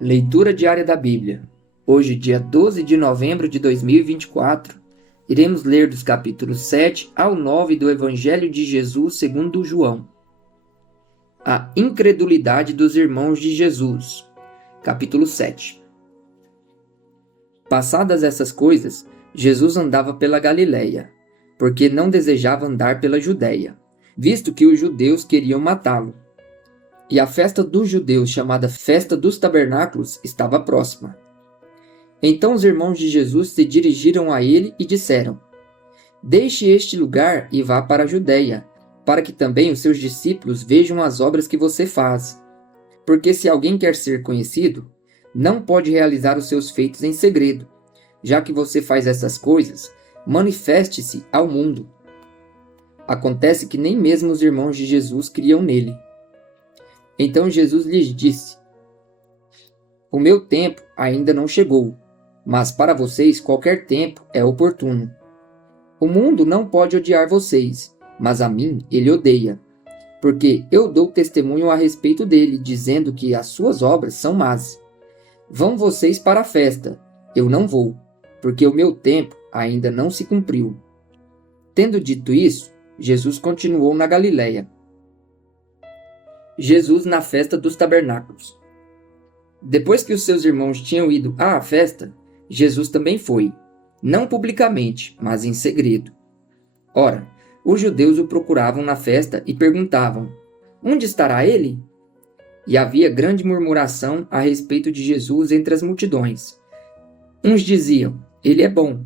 Leitura diária da Bíblia. Hoje, dia 12 de novembro de 2024, iremos ler dos capítulos 7 ao 9 do Evangelho de Jesus segundo João. A incredulidade dos irmãos de Jesus. Capítulo 7. Passadas essas coisas, Jesus andava pela Galiléia, porque não desejava andar pela Judéia, visto que os judeus queriam matá-lo. E a festa dos judeus, chamada Festa dos Tabernáculos, estava próxima. Então os irmãos de Jesus se dirigiram a ele e disseram: Deixe este lugar e vá para a Judéia, para que também os seus discípulos vejam as obras que você faz. Porque se alguém quer ser conhecido, não pode realizar os seus feitos em segredo. Já que você faz essas coisas, manifeste-se ao mundo. Acontece que nem mesmo os irmãos de Jesus criam nele. Então Jesus lhes disse: O meu tempo ainda não chegou, mas para vocês qualquer tempo é oportuno. O mundo não pode odiar vocês, mas a mim ele odeia, porque eu dou testemunho a respeito dele, dizendo que as suas obras são más. Vão vocês para a festa, eu não vou, porque o meu tempo ainda não se cumpriu. Tendo dito isso, Jesus continuou na Galiléia. Jesus na festa dos tabernáculos. Depois que os seus irmãos tinham ido à festa, Jesus também foi, não publicamente, mas em segredo. Ora, os judeus o procuravam na festa e perguntavam: Onde estará ele? E havia grande murmuração a respeito de Jesus entre as multidões. Uns diziam: Ele é bom.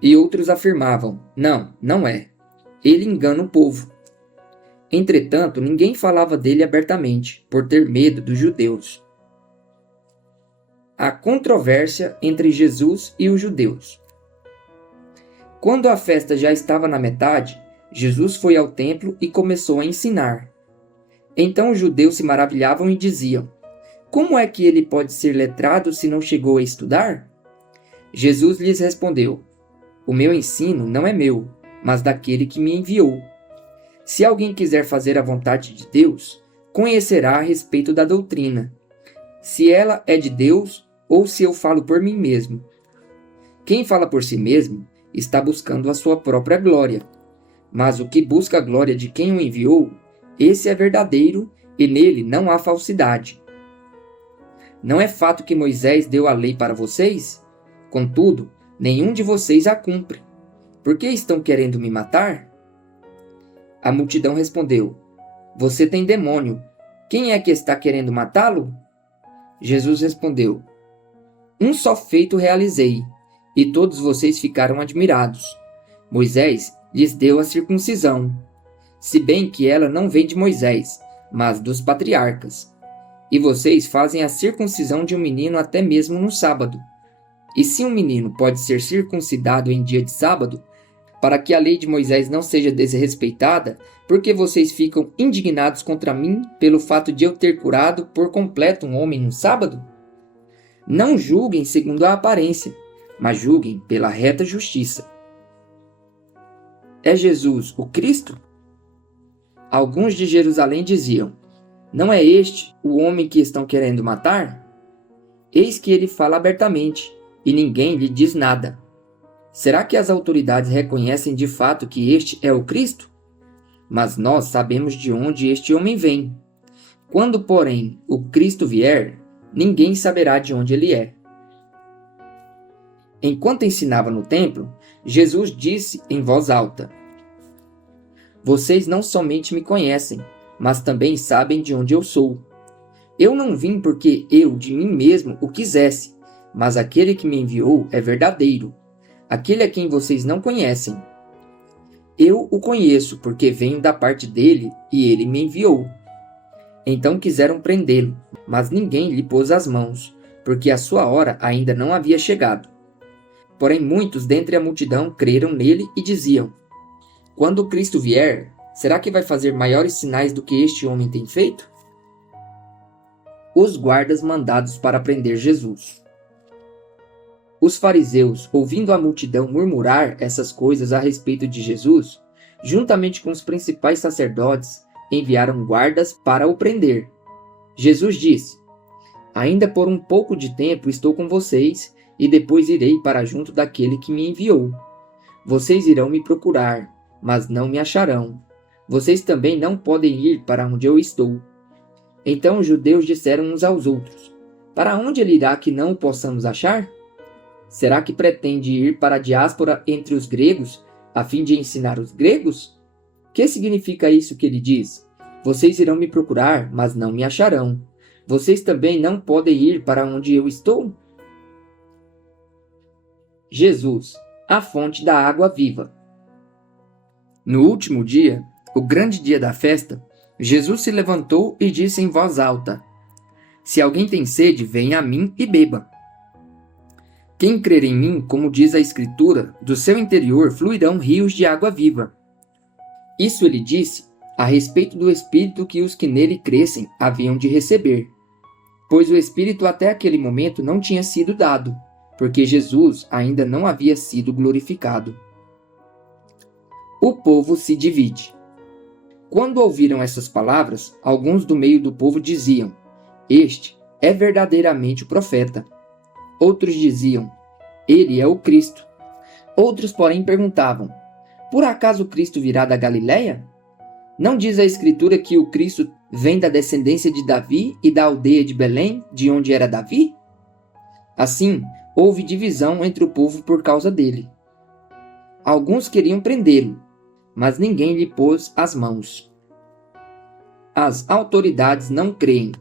E outros afirmavam: Não, não é. Ele engana o povo. Entretanto, ninguém falava dele abertamente, por ter medo dos judeus. A controvérsia entre Jesus e os judeus. Quando a festa já estava na metade, Jesus foi ao templo e começou a ensinar. Então os judeus se maravilhavam e diziam: Como é que ele pode ser letrado se não chegou a estudar? Jesus lhes respondeu: O meu ensino não é meu, mas daquele que me enviou. Se alguém quiser fazer a vontade de Deus, conhecerá a respeito da doutrina, se ela é de Deus ou se eu falo por mim mesmo. Quem fala por si mesmo está buscando a sua própria glória, mas o que busca a glória de quem o enviou, esse é verdadeiro e nele não há falsidade. Não é fato que Moisés deu a lei para vocês? Contudo, nenhum de vocês a cumpre. Por que estão querendo me matar? A multidão respondeu: Você tem demônio. Quem é que está querendo matá-lo? Jesus respondeu: Um só feito realizei, e todos vocês ficaram admirados. Moisés lhes deu a circuncisão, se bem que ela não vem de Moisés, mas dos patriarcas. E vocês fazem a circuncisão de um menino até mesmo no sábado. E se um menino pode ser circuncidado em dia de sábado, para que a lei de Moisés não seja desrespeitada, porque vocês ficam indignados contra mim pelo fato de eu ter curado por completo um homem no sábado? Não julguem segundo a aparência, mas julguem pela reta justiça. É Jesus o Cristo? Alguns de Jerusalém diziam: Não é este o homem que estão querendo matar? Eis que ele fala abertamente, e ninguém lhe diz nada. Será que as autoridades reconhecem de fato que este é o Cristo? Mas nós sabemos de onde este homem vem. Quando, porém, o Cristo vier, ninguém saberá de onde ele é. Enquanto ensinava no templo, Jesus disse em voz alta: Vocês não somente me conhecem, mas também sabem de onde eu sou. Eu não vim porque eu de mim mesmo o quisesse, mas aquele que me enviou é verdadeiro, aquele a quem vocês não conhecem. Eu o conheço porque venho da parte dele e ele me enviou. Então quiseram prendê-lo, mas ninguém lhe pôs as mãos, porque a sua hora ainda não havia chegado. Porém muitos dentre a multidão creram nele e diziam: Quando o Cristo vier, será que vai fazer maiores sinais do que este homem tem feito? Os guardas mandados para prender Jesus. Os fariseus, ouvindo a multidão murmurar essas coisas a respeito de Jesus, juntamente com os principais sacerdotes, enviaram guardas para o prender. Jesus disse: Ainda por um pouco de tempo estou com vocês, e depois irei para junto daquele que me enviou. Vocês irão me procurar, mas não me acharão. Vocês também não podem ir para onde eu estou. Então os judeus disseram uns aos outros: Para onde ele irá que não o possamos achar? Será que pretende ir para a diáspora entre os gregos, a fim de ensinar os gregos? Que significa isso que ele diz? Vocês irão me procurar, mas não me acharão. Vocês também não podem ir para onde eu estou? Jesus, a fonte da água viva. No último dia, o grande dia da festa, Jesus se levantou e disse em voz alta: Se alguém tem sede, venha a mim e beba. Quem crer em mim, como diz a Escritura, do seu interior fluirão rios de água viva. Isso ele disse a respeito do Espírito que os que nele crescem haviam de receber, pois o Espírito até aquele momento não tinha sido dado, porque Jesus ainda não havia sido glorificado. O povo se divide. Quando ouviram essas palavras, alguns do meio do povo diziam: Este é verdadeiramente o profeta. Outros diziam: Ele é o Cristo. Outros, porém, perguntavam: Por acaso o Cristo virá da Galileia? Não diz a Escritura que o Cristo vem da descendência de Davi e da aldeia de Belém, de onde era Davi? Assim, houve divisão entre o povo por causa dele. Alguns queriam prendê-lo, mas ninguém lhe pôs as mãos. As autoridades não creem.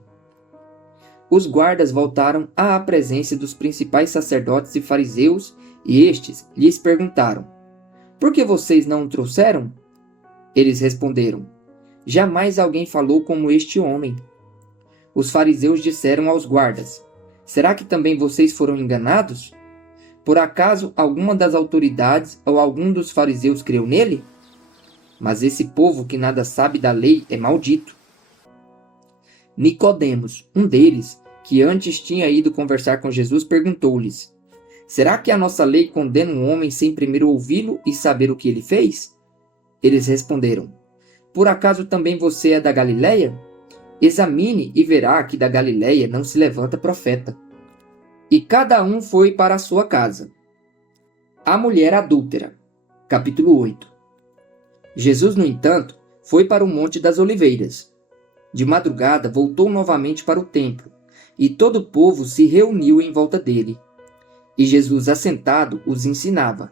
Os guardas voltaram à presença dos principais sacerdotes e fariseus, e estes lhes perguntaram: Por que vocês não o trouxeram? Eles responderam: Jamais alguém falou como este homem. Os fariseus disseram aos guardas: Será que também vocês foram enganados? Por acaso alguma das autoridades ou algum dos fariseus creu nele? Mas esse povo que nada sabe da lei é maldito. Nicodemos, um deles, que antes tinha ido conversar com Jesus, perguntou-lhes: Será que a nossa lei condena um homem sem primeiro ouvi-lo e saber o que ele fez? Eles responderam: Por acaso também você é da Galileia? Examine e verá que da Galileia não se levanta profeta. E cada um foi para a sua casa. A mulher adúltera. Capítulo 8. Jesus, no entanto, foi para o Monte das Oliveiras. De madrugada voltou novamente para o templo, e todo o povo se reuniu em volta dele. E Jesus, assentado, os ensinava.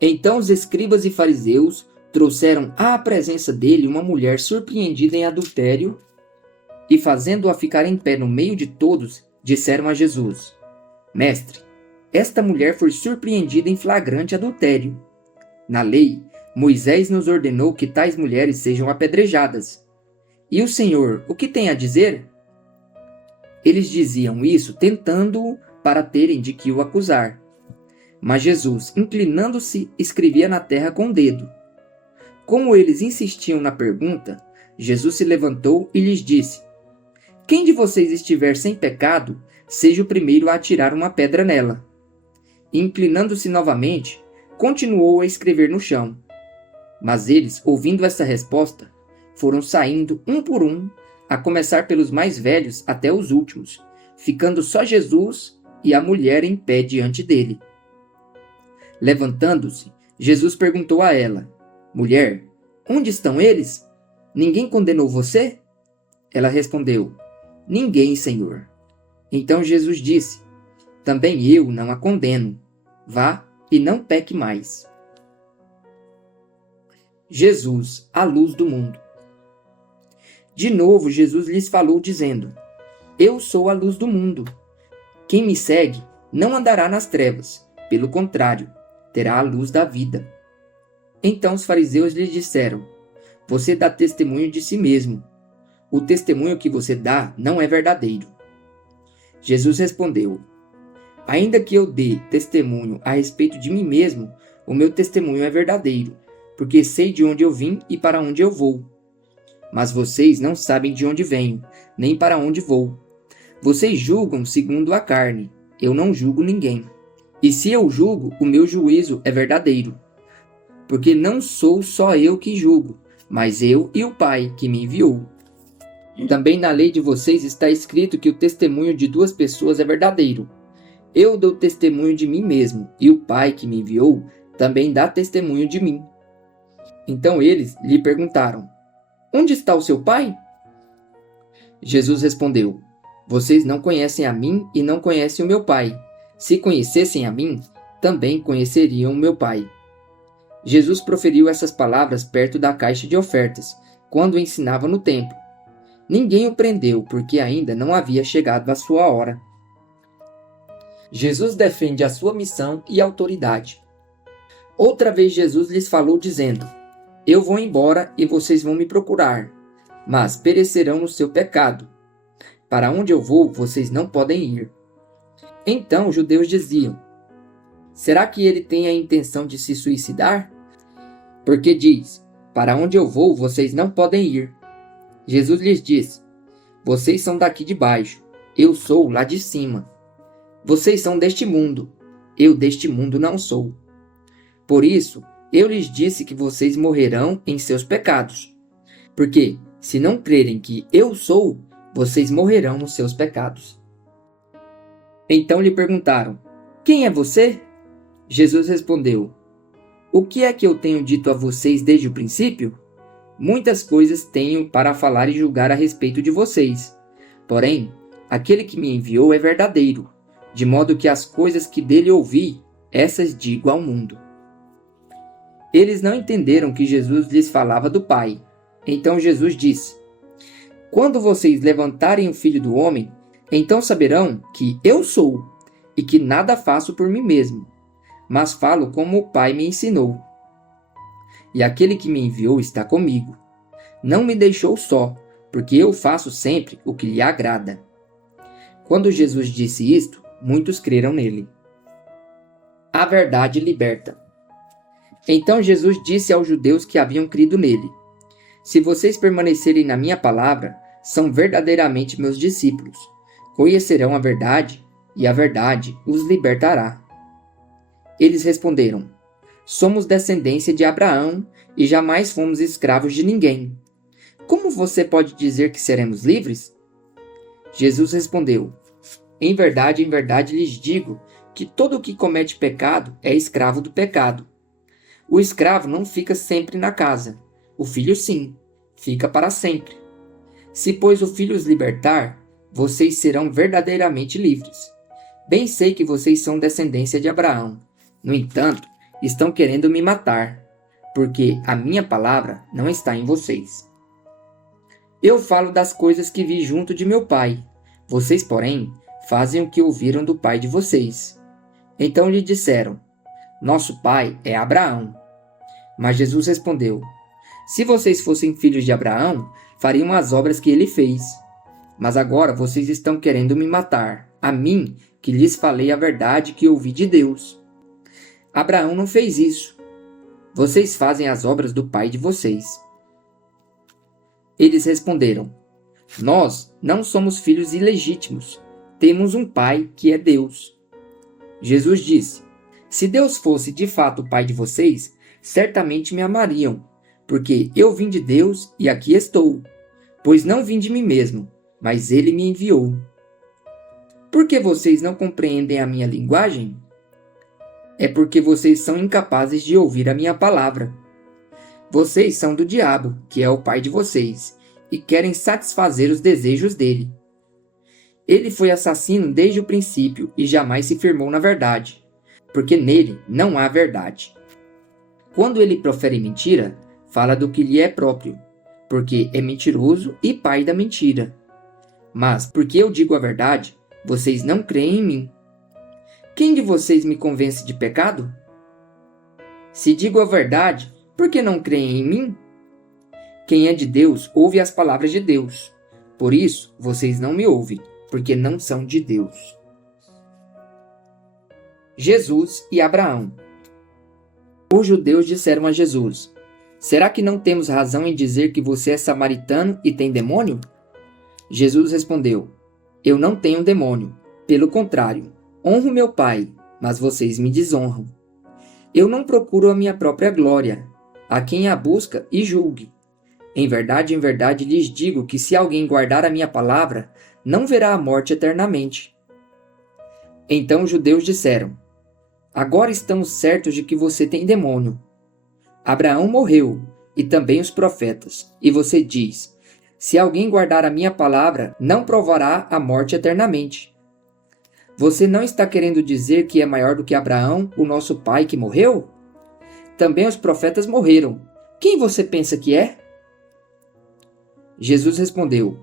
Então os escribas e fariseus trouxeram à presença dele uma mulher surpreendida em adultério, e fazendo-a ficar em pé no meio de todos, disseram a Jesus: Mestre, esta mulher foi surpreendida em flagrante adultério. Na lei, Moisés nos ordenou que tais mulheres sejam apedrejadas. E o Senhor, o que tem a dizer? Eles diziam isso tentando-o para terem de que o acusar. Mas Jesus, inclinando-se, escrevia na terra com o dedo. Como eles insistiam na pergunta, Jesus se levantou e lhes disse: Quem de vocês estiver sem pecado, seja o primeiro a atirar uma pedra nela. E, inclinando-se novamente, continuou a escrever no chão. Mas eles, ouvindo essa resposta, foram saindo um por um, a começar pelos mais velhos até os últimos, ficando só Jesus e a mulher em pé diante dele. Levantando-se, Jesus perguntou a ela: Mulher, onde estão eles? Ninguém condenou você? Ela respondeu: Ninguém, Senhor. Então Jesus disse: Também eu não a condeno. Vá e não peque mais. Jesus, a luz do mundo. De novo, Jesus lhes falou, dizendo: Eu sou a luz do mundo. Quem me segue não andará nas trevas, pelo contrário, terá a luz da vida. Então os fariseus lhe disseram: Você dá testemunho de si mesmo. O testemunho que você dá não é verdadeiro. Jesus respondeu: Ainda que eu dê testemunho a respeito de mim mesmo, o meu testemunho é verdadeiro, porque sei de onde eu vim e para onde eu vou. Mas vocês não sabem de onde venho, nem para onde vou. Vocês julgam segundo a carne, eu não julgo ninguém. E se eu julgo, o meu juízo é verdadeiro. Porque não sou só eu que julgo, mas eu e o Pai que me enviou. Também na lei de vocês está escrito que o testemunho de duas pessoas é verdadeiro. Eu dou testemunho de mim mesmo, e o Pai que me enviou também dá testemunho de mim. Então eles lhe perguntaram: Onde está o seu Pai? Jesus respondeu: Vocês não conhecem a mim e não conhecem o meu Pai. Se conhecessem a mim, também conheceriam o meu Pai. Jesus proferiu essas palavras perto da caixa de ofertas, quando ensinava no templo. Ninguém o prendeu, porque ainda não havia chegado a sua hora. Jesus defende a sua missão e autoridade. Outra vez Jesus lhes falou dizendo: Eu vou embora e vocês vão me procurar, mas perecerão no seu pecado. Para onde eu vou, vocês não podem ir. Então os judeus diziam: Será que ele tem a intenção de se suicidar? Porque diz: Para onde eu vou, vocês não podem ir. Jesus lhes disse: Vocês são daqui de baixo, eu sou lá de cima. Vocês são deste mundo, eu deste mundo não sou. Por isso, eu lhes disse que vocês morrerão em seus pecados. Porque, se não crerem que eu sou, vocês morrerão nos seus pecados. Então lhe perguntaram: Quem é você? Jesus respondeu: O que é que eu tenho dito a vocês desde o princípio? Muitas coisas tenho para falar e julgar a respeito de vocês. Porém, aquele que me enviou é verdadeiro, de modo que as coisas que dele ouvi, essas digo ao mundo. Eles não entenderam que Jesus lhes falava do Pai. Então Jesus disse: Quando vocês levantarem o Filho do Homem, então saberão que eu sou, e que nada faço por mim mesmo, mas falo como o Pai me ensinou. E aquele que me enviou está comigo. Não me deixou só, porque eu faço sempre o que lhe agrada. Quando Jesus disse isto, muitos creram nele. A verdade liberta. Então Jesus disse aos judeus que haviam crido nele: Se vocês permanecerem na minha palavra, são verdadeiramente meus discípulos. Conhecerão a verdade, e a verdade os libertará. Eles responderam: Somos descendência de Abraão e jamais fomos escravos de ninguém. Como você pode dizer que seremos livres? Jesus respondeu: em verdade lhes digo que todo o que comete pecado é escravo do pecado. O escravo não fica sempre na casa, o filho sim, fica para sempre. Se, pois, o filho os libertar, vocês serão verdadeiramente livres. Bem sei que vocês são descendência de Abraão. No entanto, estão querendo me matar, porque a minha palavra não está em vocês. Eu falo das coisas que vi junto de meu pai. Vocês, porém, fazem o que ouviram do pai de vocês. Então lhe disseram: Nosso pai é Abraão. Mas Jesus respondeu: Se vocês fossem filhos de Abraão, fariam as obras que ele fez. Mas agora vocês estão querendo me matar, a mim, que lhes falei a verdade que ouvi de Deus. Abraão não fez isso. Vocês fazem as obras do pai de vocês. Eles responderam: Nós não somos filhos ilegítimos. Temos um pai que é Deus. Jesus disse: Se Deus fosse de fato o pai de vocês, certamente me amariam, porque eu vim de Deus e aqui estou. Pois não vim de mim mesmo, mas ele me enviou. Por que vocês não compreendem a minha linguagem? É porque vocês são incapazes de ouvir a minha palavra. Vocês são do diabo, que é o pai de vocês, e querem satisfazer os desejos dele. Ele foi assassino desde o princípio e jamais se firmou na verdade, porque nele não há verdade. Quando ele profere mentira, fala do que lhe é próprio, porque é mentiroso e pai da mentira. Mas, porque eu digo a verdade, vocês não creem em mim. Quem de vocês me convence de pecado? Se digo a verdade, por que não creem em mim? Quem é de Deus ouve as palavras de Deus. Por isso, vocês não me ouvem, porque não são de Deus. Jesus e Abraão. Os judeus disseram a Jesus: Será que não temos razão em dizer que você é samaritano e tem demônio? Jesus respondeu: Eu não tenho demônio. Pelo contrário, honro meu Pai, mas vocês me desonram. Eu não procuro a minha própria glória. A quem a busca e julgue. Em verdade lhes digo que se alguém guardar a minha palavra, não verá a morte eternamente. Então os judeus disseram: Agora estamos certos de que você tem demônio. Abraão morreu, e também os profetas, e você diz: Se alguém guardar a minha palavra, não provará a morte eternamente. Você não está querendo dizer que é maior do que Abraão, o nosso pai que morreu? Também os profetas morreram. Quem você pensa que é? Jesus respondeu: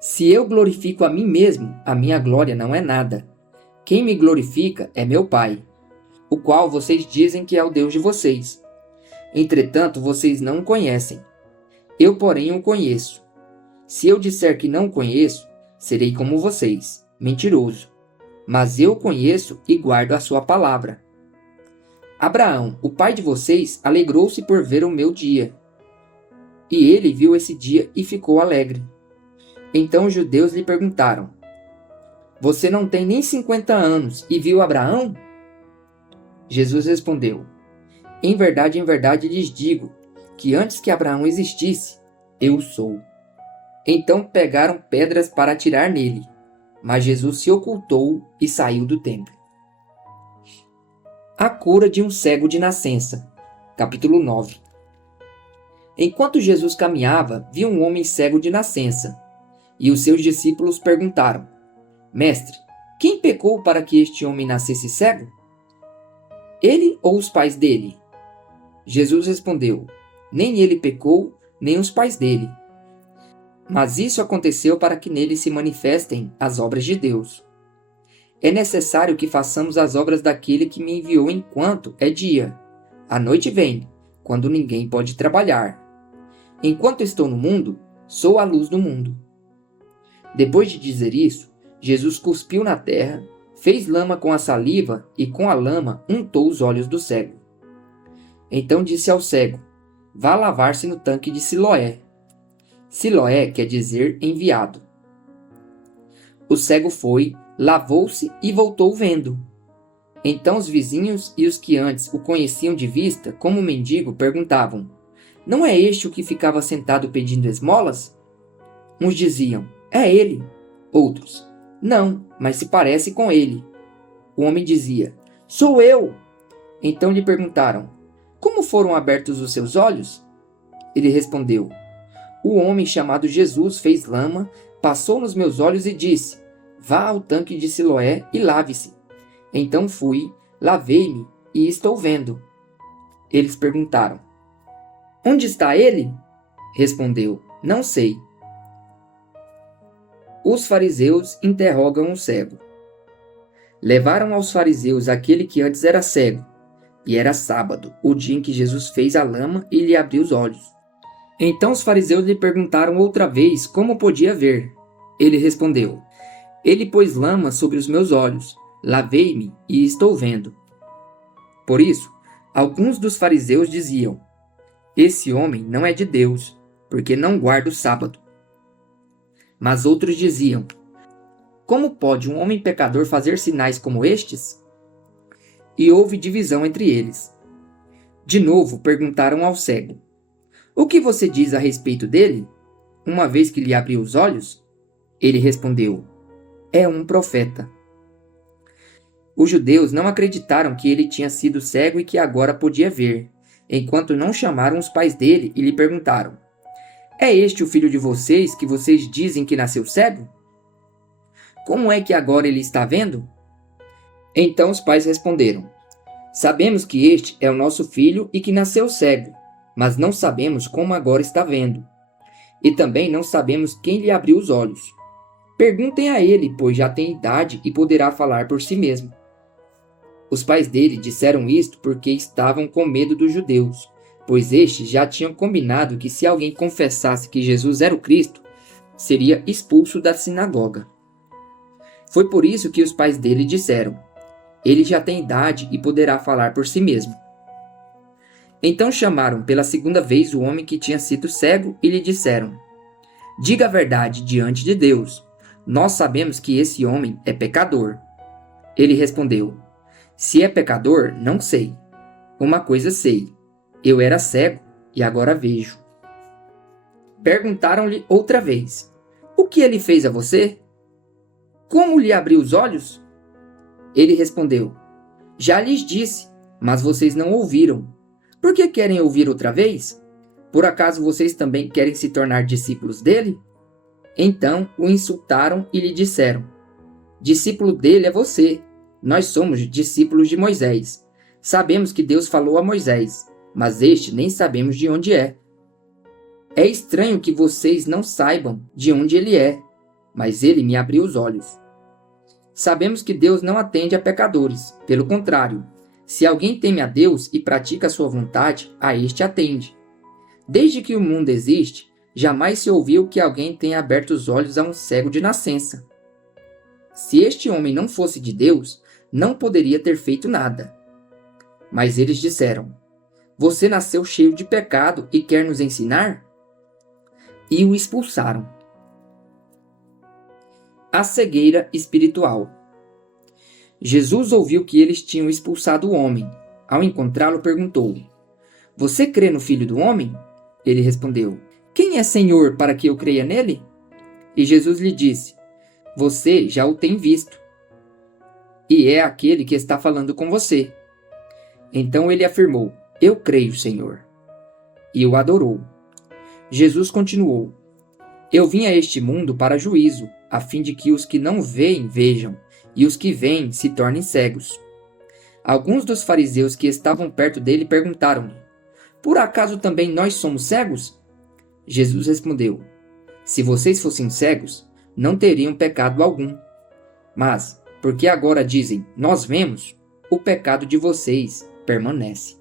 Se eu glorifico a mim mesmo, a minha glória não é nada. Quem me glorifica é meu Pai, o qual vocês dizem que é o Deus de vocês. Entretanto, vocês não o conhecem. Eu, porém, o conheço. Se eu disser que não o conheço, serei como vocês, mentiroso. Mas eu o conheço e guardo a sua palavra. Abraão, o pai de vocês, alegrou-se por ver o meu dia. E ele viu esse dia e ficou alegre. Então os judeus lhe perguntaram: Você não tem nem 50 anos e viu Abraão? Jesus respondeu: em verdade lhes digo que antes que Abraão existisse, eu sou. Então pegaram pedras para atirar nele, mas Jesus se ocultou e saiu do templo. A cura de um cego de nascença. Capítulo 9. Enquanto Jesus caminhava, viu um homem cego de nascença, e os seus discípulos perguntaram: Mestre, quem pecou para que este homem nascesse cego? Ele ou os pais dele? Jesus respondeu: Nem ele pecou, nem os pais dele. Mas isso aconteceu para que nele se manifestem as obras de Deus. É necessário que façamos as obras daquele que me enviou enquanto é dia. A noite vem, quando ninguém pode trabalhar. Enquanto estou no mundo, sou a luz do mundo. Depois de dizer isso, Jesus cuspiu na terra, fez lama com a saliva e com a lama untou os olhos do cego. Então disse ao cego: Vá lavar-se no tanque de Siloé. Siloé quer dizer enviado. O cego foi, lavou-se e voltou vendo. Então os vizinhos e os que antes o conheciam de vista como mendigo perguntavam: Não é este o que ficava sentado pedindo esmolas? Uns diziam: É ele. Outros: Não, mas se parece com ele. O homem dizia: Sou eu. Então lhe perguntaram: Como foram abertos os seus olhos? Ele respondeu: O homem chamado Jesus fez lama, passou nos meus olhos e disse: Vá ao tanque de Siloé e lave-se. Então fui, lavei-me e estou vendo. Eles perguntaram: Onde está ele? Respondeu: Não sei. Os fariseus interrogam o cego. Levaram aos fariseus aquele que antes era cego, e era sábado, o dia em que Jesus fez a lama e lhe abriu os olhos. Então os fariseus lhe perguntaram outra vez como podia ver. Ele respondeu: Ele pôs lama sobre os meus olhos, lavei-me e estou vendo. Por isso, alguns dos fariseus diziam: Esse homem não é de Deus, porque não guarda o sábado. Mas outros diziam: Como pode um homem pecador fazer sinais como estes? E houve divisão entre eles. De novo perguntaram ao cego: O que você diz a respeito dele, uma vez que lhe abriu os olhos? Ele respondeu: É um profeta. Os judeus não acreditaram que ele tinha sido cego e que agora podia ver, enquanto não chamaram os pais dele e lhe perguntaram: É este o filho de vocês que vocês dizem que nasceu cego? Como é que agora ele está vendo? Então os pais responderam: Sabemos que este é o nosso filho e que nasceu cego, mas não sabemos como agora está vendo. E também não sabemos quem lhe abriu os olhos. Perguntem a ele, pois já tem idade e poderá falar por si mesmo. Os pais dele disseram isto porque estavam com medo dos judeus, pois estes já tinham combinado que se alguém confessasse que Jesus era o Cristo, seria expulso da sinagoga. Foi por isso que os pais dele disseram: Ele já tem idade e poderá falar por si mesmo. Então chamaram pela segunda vez o homem que tinha sido cego e lhe disseram: Diga a verdade diante de Deus. Nós sabemos que esse homem é pecador. Ele respondeu: Se é pecador, não sei. Uma coisa sei: eu era cego e agora vejo. Perguntaram-lhe outra vez: O que ele fez a você? Como lhe abriu os olhos? Ele respondeu: Já lhes disse, mas vocês não ouviram. Por que querem ouvir outra vez? Por acaso vocês também querem se tornar discípulos dele? Então o insultaram e lhe disseram: Discípulo dele é você. Nós somos discípulos de Moisés. Sabemos que Deus falou a Moisés, mas este nem sabemos de onde é. É estranho que vocês não saibam de onde ele é, mas ele me abriu os olhos. Sabemos que Deus não atende a pecadores. Pelo contrário, se alguém teme a Deus e pratica a sua vontade, a este atende. Desde que o mundo existe, jamais se ouviu que alguém tenha aberto os olhos a um cego de nascença. Se este homem não fosse de Deus, não poderia ter feito nada. Mas eles disseram: Você nasceu cheio de pecado e quer nos ensinar? E o expulsaram. A cegueira espiritual. Jesus ouviu que eles tinham expulsado o homem. Ao encontrá-lo, perguntou: Você crê no Filho do Homem? Ele respondeu: Quem é Senhor para que eu creia nele? E Jesus lhe disse: Você já o tem visto, e é aquele que está falando com você. Então ele afirmou: Eu creio, Senhor. E o adorou. Jesus continuou: Eu vim a este mundo para juízo, a fim de que os que não veem vejam, e os que veem se tornem cegos. Alguns dos fariseus que estavam perto dele perguntaram-lhe: Por acaso também nós somos cegos? Jesus respondeu: Se vocês fossem cegos, não teriam pecado algum. Mas, porque agora dizem, nós vemos, o pecado de vocês permanece.